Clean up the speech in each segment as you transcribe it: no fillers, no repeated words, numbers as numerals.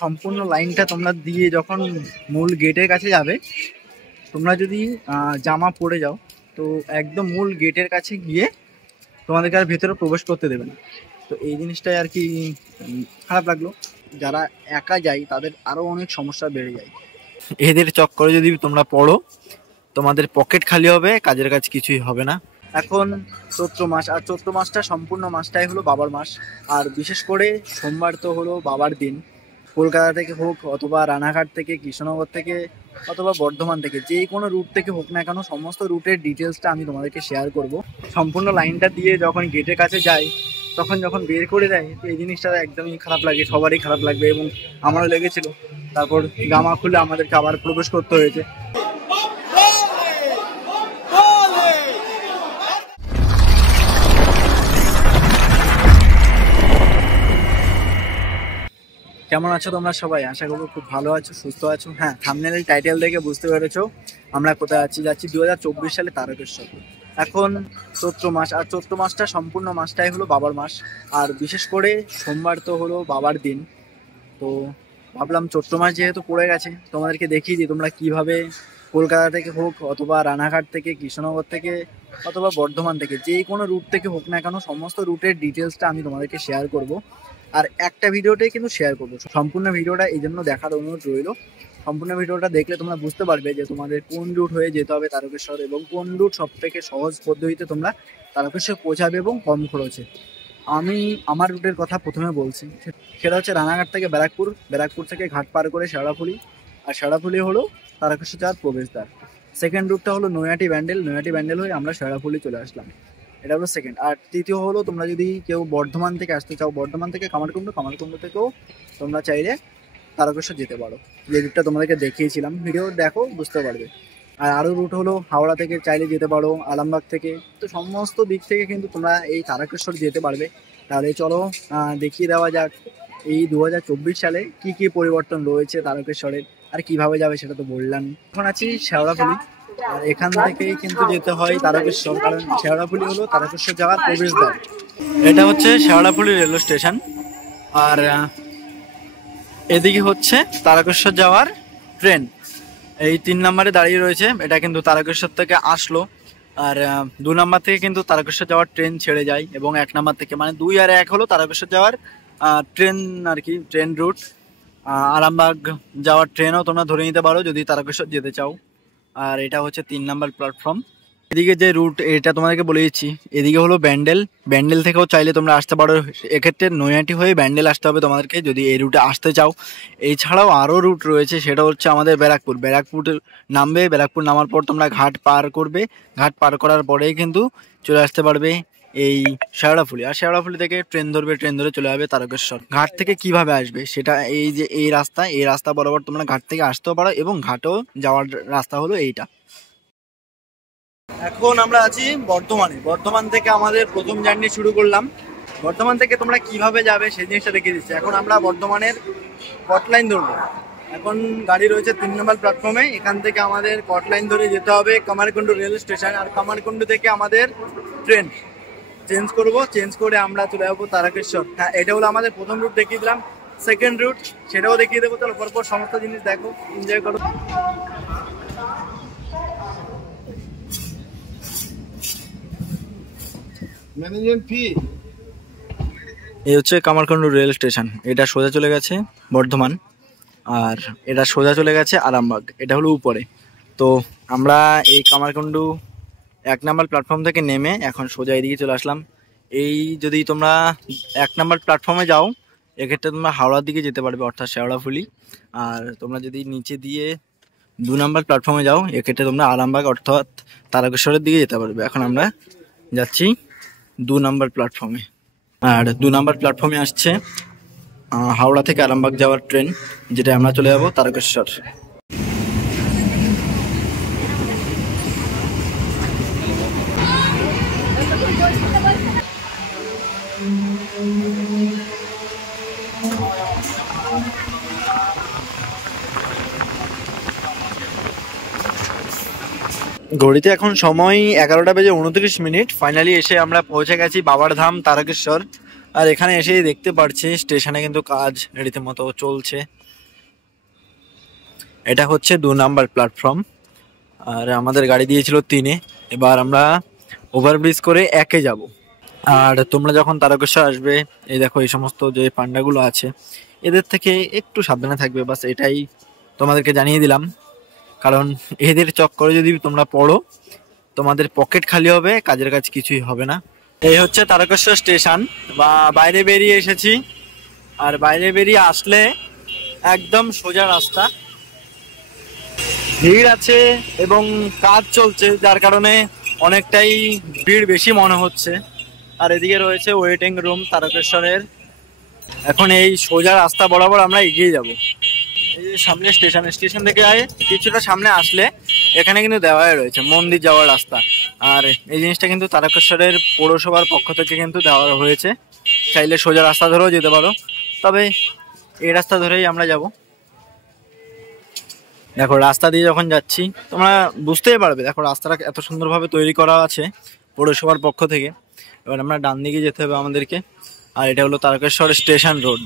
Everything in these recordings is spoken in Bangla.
সম্পূর্ণ লাইনটা তোমরা দিয়ে যখন মূল গেটের কাছে যাবে, তোমরা যদি জামা পরে যাও তো একদম মূল গেটের কাছে গিয়ে তোমাদেরকে আর ভেতরে প্রবেশ করতে দেবে না। তো এই জিনিসটাই আর কি খারাপ লাগলো। যারা একা যায় তাদের আরও অনেক সমস্যা বেড়ে যায়। এদের চক্করে যদি তোমরা পড়ো তোমাদের পকেট খালি হবে, কাজের কাজ কিছুই হবে না। এখন চৈত্র মাস, আর চৈত্র মাসটা সম্পূর্ণ মাসটাই হলো বাবার মাস। আর বিশেষ করে সোমবার তো হলো বাবার দিন। কলকাতা থেকে হোক অথবা রানাঘাট থেকে, কৃষ্ণনগর থেকে অথবা বর্ধমান থেকে, যে কোনো রুট থেকে হোক না কেন, সমস্ত রুটের ডিটেলসটা আমি তোমাদেরকে শেয়ার করব। সম্পূর্ণ লাইনটা দিয়ে যখন গেটের কাছে যাই তখন যখন বের করে দেয় তো এই জিনিসটা একদমই খারাপ লাগে, সবারই খারাপ লাগবে এবং আমারও লেগেছিল। তারপর জামা খুলে আমাদেরকে আবার প্রবেশ করতে হয়েছে। কেমন আছো তোমরা সবাই? আশা করবো খুব ভালো আছো, সুস্থ আছো। হ্যাঁ, থাম্বনেল টাইটেল দেখে বুঝতে পেরেছো আমরা কোথায় যাচ্ছি 2024 সালে তারকেশ্বর। এখন চৈত্র মাস, আর চৈত্র মাসটা সম্পূর্ণ মাসটাই হলো বাবার মাস। আর বিশেষ করে সোমবার তো হলো বাবার দিন। তো ভাবলাম চৈত্র মাস যেহেতু পড়ে গেছে তোমাদেরকে দেখিয়ে দিই তোমরা কিভাবে কলকাতা থেকে হোক অথবা রানাঘাট থেকে, কৃষ্ণনগর থেকে অথবা বর্ধমান থেকে, যে কোনো রুট থেকে হোক না কেন, সমস্ত রুটের ডিটেলসটা আমি তোমাদেরকে শেয়ার করব। আর একটা ভিডিওটাই কিন্তু শেয়ার করবো। সম্পূর্ণ ভিডিওটা এই জন্য দেখার অনুরোধ রইল। সম্পূর্ণ ভিডিওটা দেখলে তোমরা বুঝতে পারবে যে তোমাদের কোন রুট হয়ে যেতে হবে তারকেশ্বর, এবং কোন রুট সব থেকে সহজ পদ্ধতিতে তোমরা তারকেশ্বর পৌঁছাবে এবং কম খরচে। আমি আমার রুটের কথা প্রথমে বলছি, সেটা হচ্ছে রানাঘাট থেকে ব্যারাকপুর, ব্যারাকপুর থেকে ঘাট পার করে শেওড়াফুলি, আর শেওড়াফুলি হলো তারকেশ্বর যাওয়ার প্রবেশদ্বার। সেকেন্ড রুটটা হলো নৈহাটি ব্যান্ডেল, নৈহাটি ব্যান্ডেল হয়ে আমরা শেওড়াফুলি চলে আসলাম। এটা হলো সেকেন্ড। আর তৃতীয় হলো তোমরা যদি কেউ বর্ধমান থেকে আসতে চাও, বর্ধমান থেকে কামারকুণ্ডু, কামারকুণ্ডু থেকেও তোমরা চাইলে তারকেশ্বর যেতে পারো। যে রুটটা তোমাদেরকে দেখিয়েছিলাম, ভিডিও দেখো বুঝতে পারবে। আর আরও রুট হলো হাওড়া থেকে চাইলে যেতে পারো, আরামবাগ থেকে। তো সমস্ত দিক থেকে কিন্তু তোমরা এই তারকেশ্বর যেতে পারবে। তাহলে চলো দেখিয়ে দেওয়া যাক এই 2024 সালে কি কি পরিবর্তন রয়েছে তারকেশ্বরের, আর কিভাবে যাবে সেটা তো বললাম। এখন আছি শেওড়াফুলি, আর এখান থেকেই কিন্তু যেতে হয় তারকেশ্বর, কারণ শেওড়াফুলি হলো তারকেশ্বর যাওয়ার প্রবেশদ্বার। এটা হচ্ছে শেওড়াফুলি রেলওয়ে স্টেশন, আর এদিকে হচ্ছে তারকেশ্বর যাওয়ার ট্রেন। এই 3 নম্বরে দাঁড়িয়ে রয়েছে, এটা কিন্তু তারকেশ্বর থেকে আসলো। আর 2 নম্বর থেকে কিন্তু তারকেশ্বর যাওয়ার ট্রেন ছেড়ে যায়, এবং 1 নম্বর থেকে, মানে 2 আর 1 হলো তারকেশ্বর যাওয়ার ট্রেন আর কি, ট্রেন রুট। আরামবাগ যাওয়ার ট্রেনও তোমরা ধরে নিতে পারো যদি তারকেশ্বর যেতে চাও। আর এটা হচ্ছে 3 নম্বর প্ল্যাটফর্ম। এদিকে যে রুট এটা তোমাদেরকে বলে দিচ্ছি, এদিকে হলো ব্যান্ডেল, ব্যান্ডেল থেকেও চাইলে তোমরা আসতে পারো। এক্ষেত্রে নৈহাটি হয়ে ব্যান্ডেল আসতে হবে তোমাদেরকে যদি এই রুটে আসতে চাও। এছাড়াও আরও রুট রয়েছে, সেটা হচ্ছে আমাদের ব্যারাকপুর, ব্যারাকপুর নামবে, ব্যারাকপুর নামার পর তোমরা ঘাট পার করবে, ঘাট পার করার পরেই কিন্তু চলে আসতে পারবে এই শেওড়াফুলি। আর শেওড়াফুলি থেকে ট্রেন ধরবে, ট্রেন ধরে চলে যাবে তারকেশ্বর। ঘাট থেকে কিভাবে আসবে সেটা, এই যে এই রাস্তা বরাবর তোমরা ঘাট থেকে আসতেও পারো, এবং ঘাটেও যাওয়ার রাস্তা হলো এইটা। এখন আমরা আছি বর্ধমানে, বর্ধমান থেকে আমাদের প্রথম জার্নি শুরু করলাম। বর্ধমান থেকে তোমরা কিভাবে যাবে সেই জিনিসটা দেখিয়ে দিচ্ছি। এখন আমরা বর্ধমানের কটলাইন ধরবো। এখন গাড়ি রয়েছে 3 নম্বর প্ল্যাটফর্মে, এখান থেকে আমাদের কটলাইন ধরে যেতে হবে কামারকুণ্ডু রেল স্টেশন। আর কামারকুণ্ডু থেকে আমাদের ট্রেন চেঞ্জ করব, চেঞ্জ করে আমরা চলে যাবো তারকেশ্বর। হ্যাঁ, এটা হলো আমাদের প্রথম রুট দেখিয়ে দিলাম। সেকেন্ড রুট সেটাও দেখিয়ে দেবো। চলো পরপর সমস্ত জিনিস দেখো, এনজয় করো। এই হচ্ছে কামারকুণ্ডু রেল স্টেশন, এটা সোজা চলে গেছে বর্ধমান, আর এটা সোজা চলে গেছে আরামবাগ, এটা হলো উপরে। তো আমরা এই কামারকুণ্ডু 1 নম্বর প্ল্যাটফর্ম থেকে নেমে এখন সোজা এদিকে চলে আসলাম। এই যদি তোমরা 1 নম্বর প্ল্যাটফর্মে যাও এক্ষেত্রে তোমরা হাওড়ার দিকে যেতে পারবে, অর্থাৎ শেওড়াফুলি। আর তোমরা যদি নিচে দিয়ে 2 নম্বর প্ল্যাটফর্মে যাও এক্ষেত্রে তোমরা আরামবাগ অর্থাৎ তারকেশ্বরের দিকে যেতে পারবে। এখন আমরা যাচ্ছি 2 নম্বর প্ল্যাটফর্মে, আর 2 নম্বর প্ল্যাটফর্মে আসছে হাওড়া থেকে আরামবাগ যাওয়ার ট্রেন, যেটা আমরা চলে যাবো তারকেশ্বর। ঘড়িতে এখন সময় 11টা বেজে 29 মিনিট। ফাইনালি এসে আমরা পৌঁছে গেছি বাবার ধাম তারকেশ্বর। আর এখানে এসেই দেখতে পাচ্ছি স্টেশনে কিন্তু কাজ রীতিমতো চলছে। এটা হচ্ছে 2 নাম্বার প্ল্যাটফর্ম, আর আমাদের গাড়ি দিয়েছিল 3-এ। এবার আমরা ওভারব্রিজ করে 1-এ যাব। আর তোমরা যখন তারকেশ্বর আসবে, এই দেখো এই সমস্ত যে পান্ডাগুলো আছে এদের থেকে একটু সাবধানে থাকবে, বাস এটাই তোমাদেরকে জানিয়ে দিলাম। কারণ এদের চক্করে যদি তোমরা পড়ো, তোমাদের পকেট খালি হবে, কাজের কাজ কিছুই হবে না। এই হচ্ছে তারকেশ্বর স্টেশন, বা বাইরে বেরিয়ে এসেছি। আর বাইরে বেরিয়ে আসলে একদম সোজা রাস্তা, ভিড় আছে এবং কাজ চলছে, যার কারণে অনেকটাই ভিড় বেশি মনে হচ্ছে। আর এদিকে রয়েছে ওয়েটিং রুম তারকেশ্বরের। এখন এই সোজা রাস্তা বরাবর আমরা এগিয়ে যাব। এই যে সামনে স্টেশন থেকে কিছুটা সামনে আসলে এখানে কিন্তু দেওয়াই রয়েছে মন্দির যাওয়ার রাস্তা। আর এই জিনিসটা কিন্তু তারকেশ্বরের পৌরসভার পক্ষ থেকে কিন্তু দেওয়া হয়েছে। চাইলে সোজা রাস্তা ধরেও যেতে পারো, তবে এই রাস্তা ধরেই আমরা যাব। দেখো রাস্তা দিয়ে যখন যাচ্ছি তোমরা বুঝতেই পারবে, দেখো রাস্তাটা এত সুন্দরভাবে তৈরি করা আছে পৌরসভার পক্ষ থেকে। এবার আমরা ডান দিকে যেতে হবে আমাদেরকে। আর এটা হলো তারকেশ্বর স্টেশন রোড।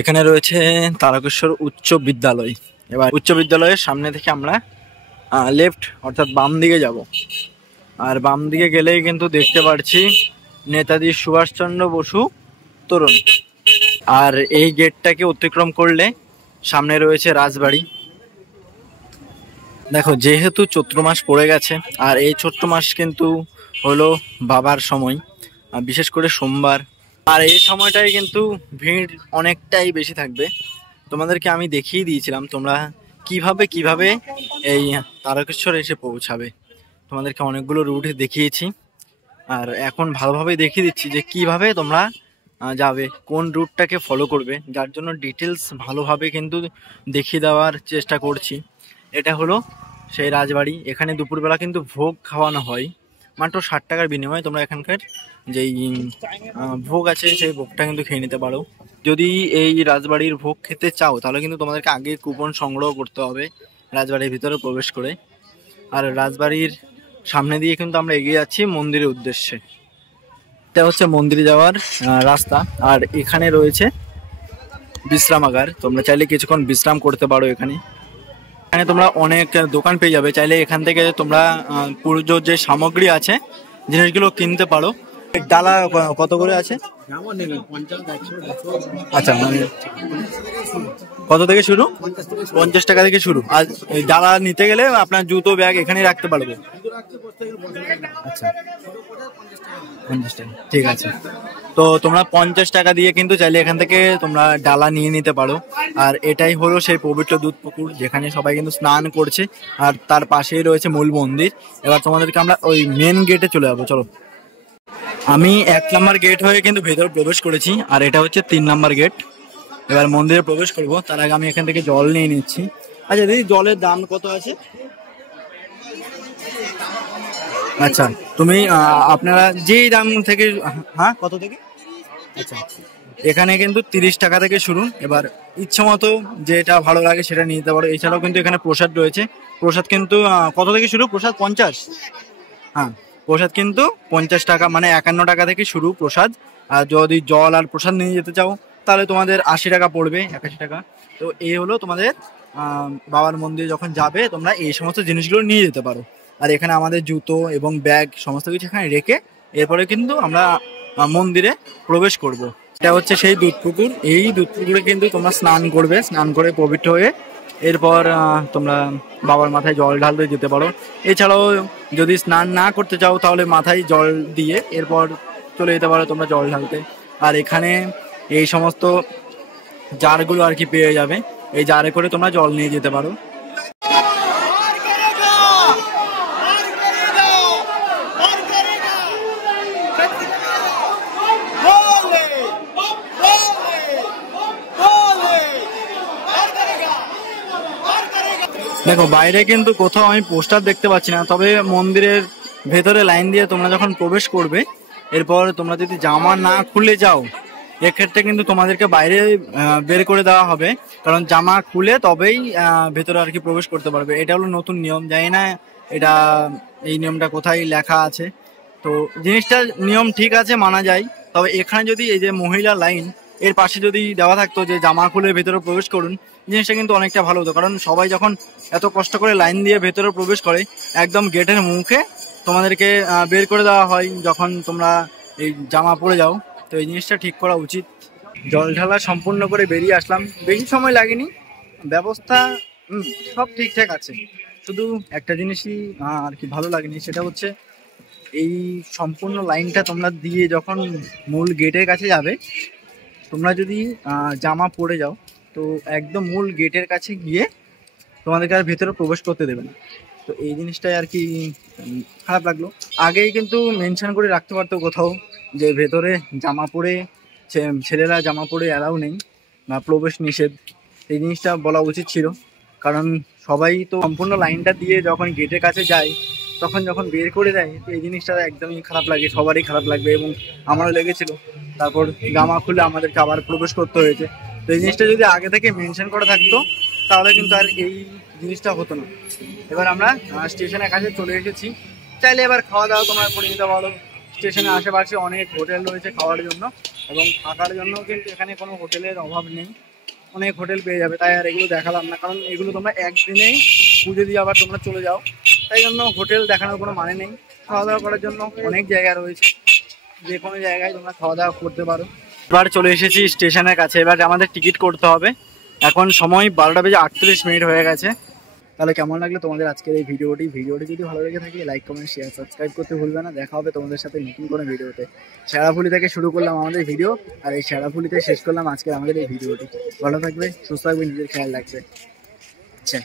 এখানে রয়েছে তারকেশ্বর উচ্চ বিদ্যালয়। এবার উচ্চ বিদ্যালয়ের সামনে থেকে আমরা লেফট অর্থাৎ বাম দিকে যাব। আর বাম দিকে গেলেই কিন্তু দেখতে পাচ্ছি নেতাজি সুভাষচন্দ্র বসু তোরণ। আর এই গেটটাকে অতিক্রম করলে সামনে রয়েছে রাজবাড়ি। দেখো যেহেতু চৈত্র মাস পড়ে গেছে, আর এই চৈত্র মাস কিন্তু হলো বাবার সময়, বিশেষ করে সোমবার। আর এই সময়টাই কিন্তু ভিড় অনেকটাই বেশি থাকবে। তোমাদেরকে আমি দেখিয়ে দিয়েছিলাম তোমরা কিভাবে এই তারকেশ্বর এসে পৌঁছাবে। তোমাদেরকে অনেকগুলো রুট দেখিয়েছি, আর এখন ভালোভাবে দেখিয়ে দিচ্ছি যে কিভাবে তোমরা যাবে, কোন রুটটাকে ফলো করবে, যার জন্য ডিটেলস ভালোভাবে কিন্তু দেখিয়ে দেওয়ার চেষ্টা করছি। এটা হলো সেই রাজবাড়ি। এখানে দুপুরবেলা কিন্তু ভোগ খাওয়ানো হয় মাত্র 60 টাকার বিনিময়ে। তোমরা এখানকার যেই ভোগ আছে সেই ভোগটা কিন্তু খেয়ে নিতে পারো। যদি এই রাজবাড়ির ভোগ খেতে চাও তাহলে কিন্তু তোমাদেরকে আগে কুপন সংগ্রহ করতে হবে রাজবাড়ির ভিতরে প্রবেশ করে। আর রাজবাড়ির সামনে দিয়ে কিন্তু আমরা এগিয়ে যাচ্ছি মন্দিরের উদ্দেশ্যে। এটা হচ্ছে মন্দিরে যাওয়ার রাস্তা। আর এখানে রয়েছে বিশ্রামাগার, তোমরা চাইলে কিছুক্ষণ বিশ্রাম করতে পারো এখানে। এখানে তোমরা অনেক দোকান পেয়ে যাবে, চাইলে এখান থেকে তোমরা পুজোর যে সামগ্রী আছে জিনিসগুলো কিনতে পারো। ডালা কত করে আছে? আচ্ছা, মানে কত থেকে শুরু? 50 টাকা থেকে শুরু। আর ডালা নিতে গেলে আপনার জুতো ব্যাগ এখানেই রাখতে পারবো। আচ্ছা, 50 টাকা, ঠিক আছে। তো তোমরা 50 টাকা দিয়ে কিন্তু চাইলে এখান থেকে তোমরা ডালা নিয়ে নিতে পারো। আর এটাই হলো সেই পবিত্র দুধ পুকুর, যেখানে সবাই কিন্তু স্নান করছে। আর তার পাশেই রয়েছে মূল মন্দির। এবার তোমাদেরকে আমরা ওই মেন গেটে চলে যাবো, চলো। আমি 1 নাম্বার গেট হয়ে কিন্তু ভেতরে প্রবেশ করেছি, আর এটা হচ্ছে 3 নাম্বার গেট। এবার মন্দিরে প্রবেশ করব, তার আগে আমি এখান থেকে জল নিয়ে নিচ্ছি। আচ্ছা দিদি, জলের দাম কত আছে? আচ্ছা, তুমি আপনারা যেই দাম থেকে, হ্যাঁ কত থেকে? আচ্ছা, এখানে কিন্তু 30 টাকা থেকে শুরু। এবার ইচ্ছে মতো যেটা ভালো লাগে সেটা নিতে পারো। এছাড়াও কিন্তু এখানে প্রসাদ রয়েছে। প্রসাদ কিন্তু কত থেকে শুরু? প্রসাদ 50? হ্যাঁ, প্রসাদ কিন্তু 50 টাকা, মানে 51 টাকা থেকে শুরু প্রসাদ। আর যদি জল আর প্রসাদ নিয়ে যেতে চাও তাহলে তোমাদের 80 টাকা পড়বে, 81 টাকা। তো এই হলো তোমাদের বাবার মন্দিরে যখন যাবে তোমরা এই সমস্ত জিনিসগুলো নিয়ে যেতে পারো। আর এখানে আমাদের জুতো এবং ব্যাগ সমস্ত কিছু এখানে রেখে এরপরে কিন্তু আমরা মন্দিরে প্রবেশ করব। এটা হচ্ছে সেই দুধ পুকুর। এই দুধ পুকুরে কিন্তু তোমরা স্নান করবে, স্নান করে পবিত্র হয়ে এরপর তোমরা বাবার মাথায় জল ঢালতে যেতে পারো। এছাড়াও যদি স্নান না করতে চাও তাহলে মাথায় জল দিয়ে এরপর চলে যেতে পারো তোমরা জল ঢালতে। আর এখানে এই সমস্ত জারগুলো আর কি পেয়ে যাবে, এই জারে করে তোমরা জল নিয়ে যেতে পারো। দেখো বাইরে কিন্তু কোথাও আমি পোস্টার দেখতে পাচ্ছি না, তবে মন্দিরের ভেতরে লাইন দিয়ে তোমরা যখন প্রবেশ করবে এরপর তোমরা যদি জামা না খুলে যাও এক্ষেত্রে কিন্তু তোমাদেরকে বাইরে বের করে দেওয়া হবে, কারণ জামা খুলে তবেই ভেতরে আর কি প্রবেশ করতে পারবে। এটা হলো নতুন নিয়ম, জানি না এই নিয়মটা কোথায় লেখা আছে। তো জিনিসটা নিয়ম ঠিক আছে, মানা যায়, তবে এখানে যদি এই যে মহিলা লাইন এর পাশে যদি দেওয়া থাকতো যে জামা খুলে ভেতরে প্রবেশ করুন, জিনিসটা কিন্তু অনেকটা ভালো হতো। কারণ সবাই যখন এত কষ্ট করে লাইন দিয়ে ভেতরে প্রবেশ করে, একদম গেটের মুখে তোমাদেরকে বের করে দেওয়া হয় যখন তোমরা এই জামা পরে যাও। তো এই জিনিসটা ঠিক করা উচিত। জল ঢালা সম্পূর্ণ করে বেরিয়ে আসলাম, বেশি সময় লাগেনি, ব্যবস্থা সব ঠিকঠাক আছে। শুধু একটা জিনিসই আর কি ভালো লাগেনি, সেটা হচ্ছে এই সম্পূর্ণ লাইনটা তোমরা দিয়ে যখন মূল গেটের কাছে যাবে, তোমরা যদি জামা পরে যাও তো একদম মূল গেটের কাছে গিয়ে তোমাদেরকে আর ভেতরে প্রবেশ করতে দেবে না। তো এই জিনিসটাই আর কি খারাপ লাগলো। আগেই কিন্তু মেনশন করে রাখতে পারতো কোথাও যে ভেতরে জামা পরে ছেলেরা জামা পরে অ্যালাউ নেই বা প্রবেশ নিষেধ। এই জিনিসটা বলা উচিত ছিল, কারণ সবাই তো সম্পূর্ণ লাইনটা দিয়ে যখন গেটের কাছে যায় তখন যখন বের করে দেয়, তো এই জিনিসটা একদমই খারাপ লাগে, সবারই খারাপ লাগবে এবং আমারও লেগেছিল। তারপর জামা খুলে আমাদেরকে আবার প্রবেশ করতে হয়েছে। তো এই জিনিসটা যদি আগে থেকে মেনশন করা থাকতো তাহলে কিন্তু আর এই জিনিসটা হতো না। এবার আমরা স্টেশনের কাছে চলে এসেছি। চাইলে এবার খাওয়া দাওয়া তোমরা করে নিতে পারো। স্টেশনের আশেপাশে অনেক হোটেল রয়েছে খাওয়ার জন্য, এবং থাকার জন্য কিন্তু এখানে কোনো হোটেলের অভাব নেই, অনেক হোটেল পেয়ে যাবে। তাই আর এগুলো দেখালাম না, কারণ এগুলো তোমরা একদিনেই পুজো দিয়ে আবার তোমরা চলে যাও, তাই জন্য হোটেল দেখানোর কোনো মানে নেই। খাওয়া দাওয়া করার জন্য অনেক জায়গা রয়েছে, যে কোনো জায়গায় তোমরা খাওয়া দাওয়া করতে পারো। এবার চলে এসেছি স্টেশনের কাছে, এবার আমাদের টিকিট করতে হবে। এখন সময় 12:38 হয়ে গেছে। তাহলে কেমন লাগলো তোমাদের আজকের এই ভিডিওটি যদি ভালো লেগে থাকে লাইক কমেন্ট শেয়ার সাবস্ক্রাইব করতে ভুলবে না। দেখা হবে তোমাদের সাথে নতুন কোনো ভিডিওতে। শেরাফুলি থেকে শুরু করলাম আমাদের ভিডিও, আর এই শেরাফুলিতে শেষ করলাম আজকে আমাদের এই ভিডিওটি। ভালো থাকবে, সুস্থ থাকবে, নিজের খেয়াল রাখবে। আচ্ছা।